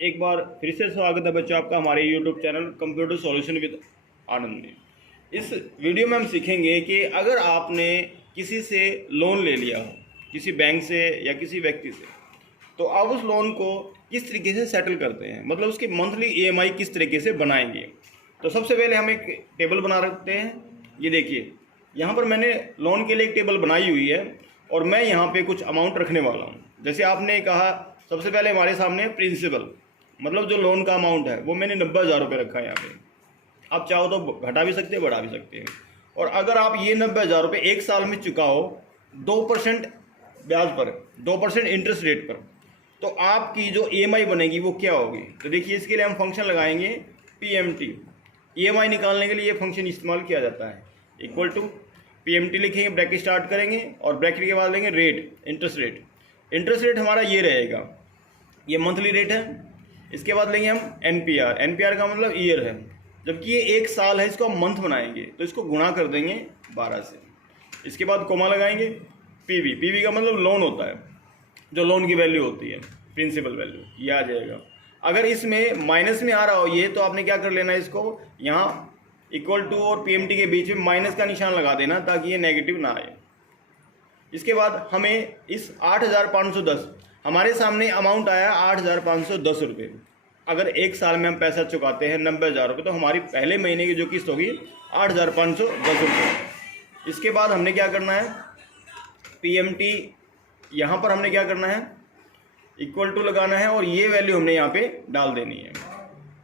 एक बार फिर से स्वागत है बच्चों आपका हमारे YouTube channel computer solution with Anand में। इस वीडियो में हम सीखेंगे कि अगर आपने किसी से लोन ले लिया हो, किसी बैंक से या किसी व्यक्ति से, तो आप उस लोन को किस तरीके से सेटल करते हैं, मतलब उसकी मंथली EMI किस तरीके से बनाएंगे। तो सबसे पहले हम एक टेबल बना रखते हैं। ये देखिए, यहाँ पर मैंने लोन के लिए एक टेबल बनाई हुई है और मैं यहाँ पे कुछ अमाउंट रखने वाला हूँ। जैसे आपने कहा, सबसे पहले हमारे सामने प्रिंसिपल, मतलब जो लोन का अमाउंट है वो मैंने 90,000 रुपये रखा है यहाँ पे। आप चाहो तो घटा भी सकते हैं, बढ़ा भी सकते हैं। और अगर आप ये 90,000 रुपये एक साल में चुकाओ 2% ब्याज पर, 2% इंटरेस्ट रेट पर, तो आपकी जो EMI बनेगी वो क्या होगी। तो देखिए, इसके लिए हम फंक्शन लगाएंगे PMT। EMI निकालने के लिए ये फंक्शन इस्तेमाल किया जाता है। इक्वल टू PMT लिखेंगे, ब्रैकेट स्टार्ट करेंगे और ब्रैकेट के बाद लेंगे rate, interest rate. Interest rate हमारा ये रहेगा, ये मंथली रेट है। इसके बाद लेंगे हम NPR का मतलब ईयर है, जबकि ये एक साल है, इसको हम मंथ बनाएंगे तो इसको गुणा कर देंगे 12 से। इसके बाद कोमा लगाएंगे। PV का मतलब लोन होता है, जो लोन की वैल्यू होती है, प्रिंसिपल वैल्यू, ये आ जाएगा। अगर इसमें माइनस में आ रहा हो ये, तो आपने क्या कर लेना है, इसको यहाँ इक्वल टू और PMT के बीच में माइनस का निशान लगा देना ताकि ये नेगेटिव ना आए। इसके बाद हमें इस 8,510, हमारे सामने अमाउंट आया 8,510 रुपये। अगर एक साल में हम पैसा चुकाते हैं 90,000 रुपये, तो हमारी पहले महीने की जो किस्त होगी 8,510 रुपये। इसके बाद हमने क्या करना है, PMT यहाँ पर हमने क्या करना है, इक्वल टू लगाना है और ये वैल्यू हमने यहाँ पे डाल देनी है।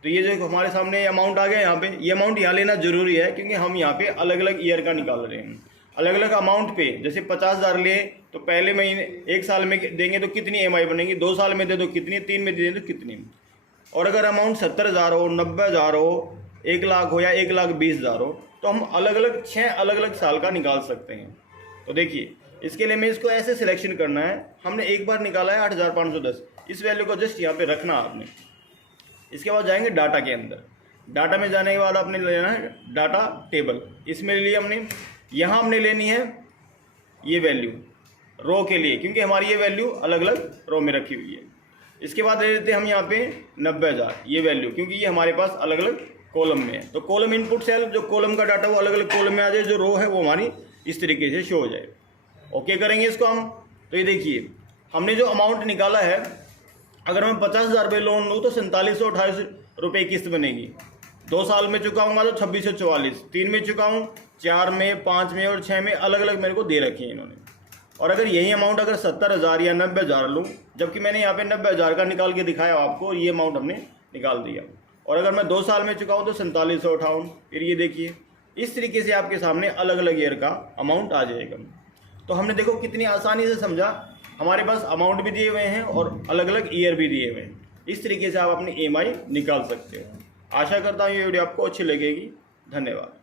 तो ये जो हमारे सामने अमाउंट आ गया यहाँ पे, ये अमाउंट यहाँ लेना जरूरी है क्योंकि हम यहाँ पे अलग अलग ईयर का निकाल रहे हैं। अलग अलग अमाउंट पे, जैसे 50,000 लिए तो पहले महीने एक साल में देंगे तो कितनी EMI बनेगी, 2 साल में दे दो कितनी, 3 में दे दो कितनी। और अगर अमाउंट 70,000 हो, 90,000 हो, 1 लाख हो या 1,20,000 हो, तो हम अलग अलग 6 अलग अलग साल का निकाल सकते हैं। तो देखिए, इसके लिए मैं इसको ऐसे सिलेक्शन करना है। हमने एक बार निकाला है 8,510, इस वैल्यू को जस्ट यहाँ पे रखना आपने। इसके बाद जाएंगे डाटा के अंदर। डाटा में जाने के बाद आपने लेना है डाटा टेबल। इसमें लिए हमने, यहाँ हमने लेनी है ये वैल्यू रो के लिए, क्योंकि हमारी ये वैल्यू अलग अलग रो में रखी हुई है। इसके बाद ले लेते हैं हम यहाँ पे 90,000 ये वैल्यू, क्योंकि ये हमारे पास अलग अलग कॉलम में है। तो कॉलम इनपुट सेल, जो कॉलम का डाटा वो अलग अलग कॉलम में आ जाए, जो रो है वो हमारी इस तरीके से शो हो जाए। ओके करेंगे इसको हम। तो ये देखिए, हमने जो अमाउंट निकाला है, अगर मैं 50,000 रुपये लोन लूँ तो 4728 रुपये किस्त बनेगी। 2 साल में चुकाऊँगा तो 2644, 3 में चुकाऊँ, 4 में, 5 में और 6 में, अलग अलग मेरे को दे रखे हैं इन्होंने। और अगर यही अमाउंट अगर 70,000 या 90,000 लूँ, जबकि मैंने यहाँ पे 90,000 का निकाल के दिखाया आपको, ये अमाउंट हमने निकाल दिया। और अगर मैं 2 साल में चुकाऊँ तो 4758। फिर ये देखिए, इस तरीके से आपके सामने अलग अलग ईयर का अमाउंट आ जाएगा। तो हमने देखो कितनी आसानी से समझा, हमारे पास अमाउंट भी दिए हुए हैं और अलग अलग ईयर भी दिए हुए हैं। इस तरीके से आप अपनी EMI निकाल सकते हो। आशा करता हूँ ये वीडियो आपको अच्छी लगेगी। धन्यवाद।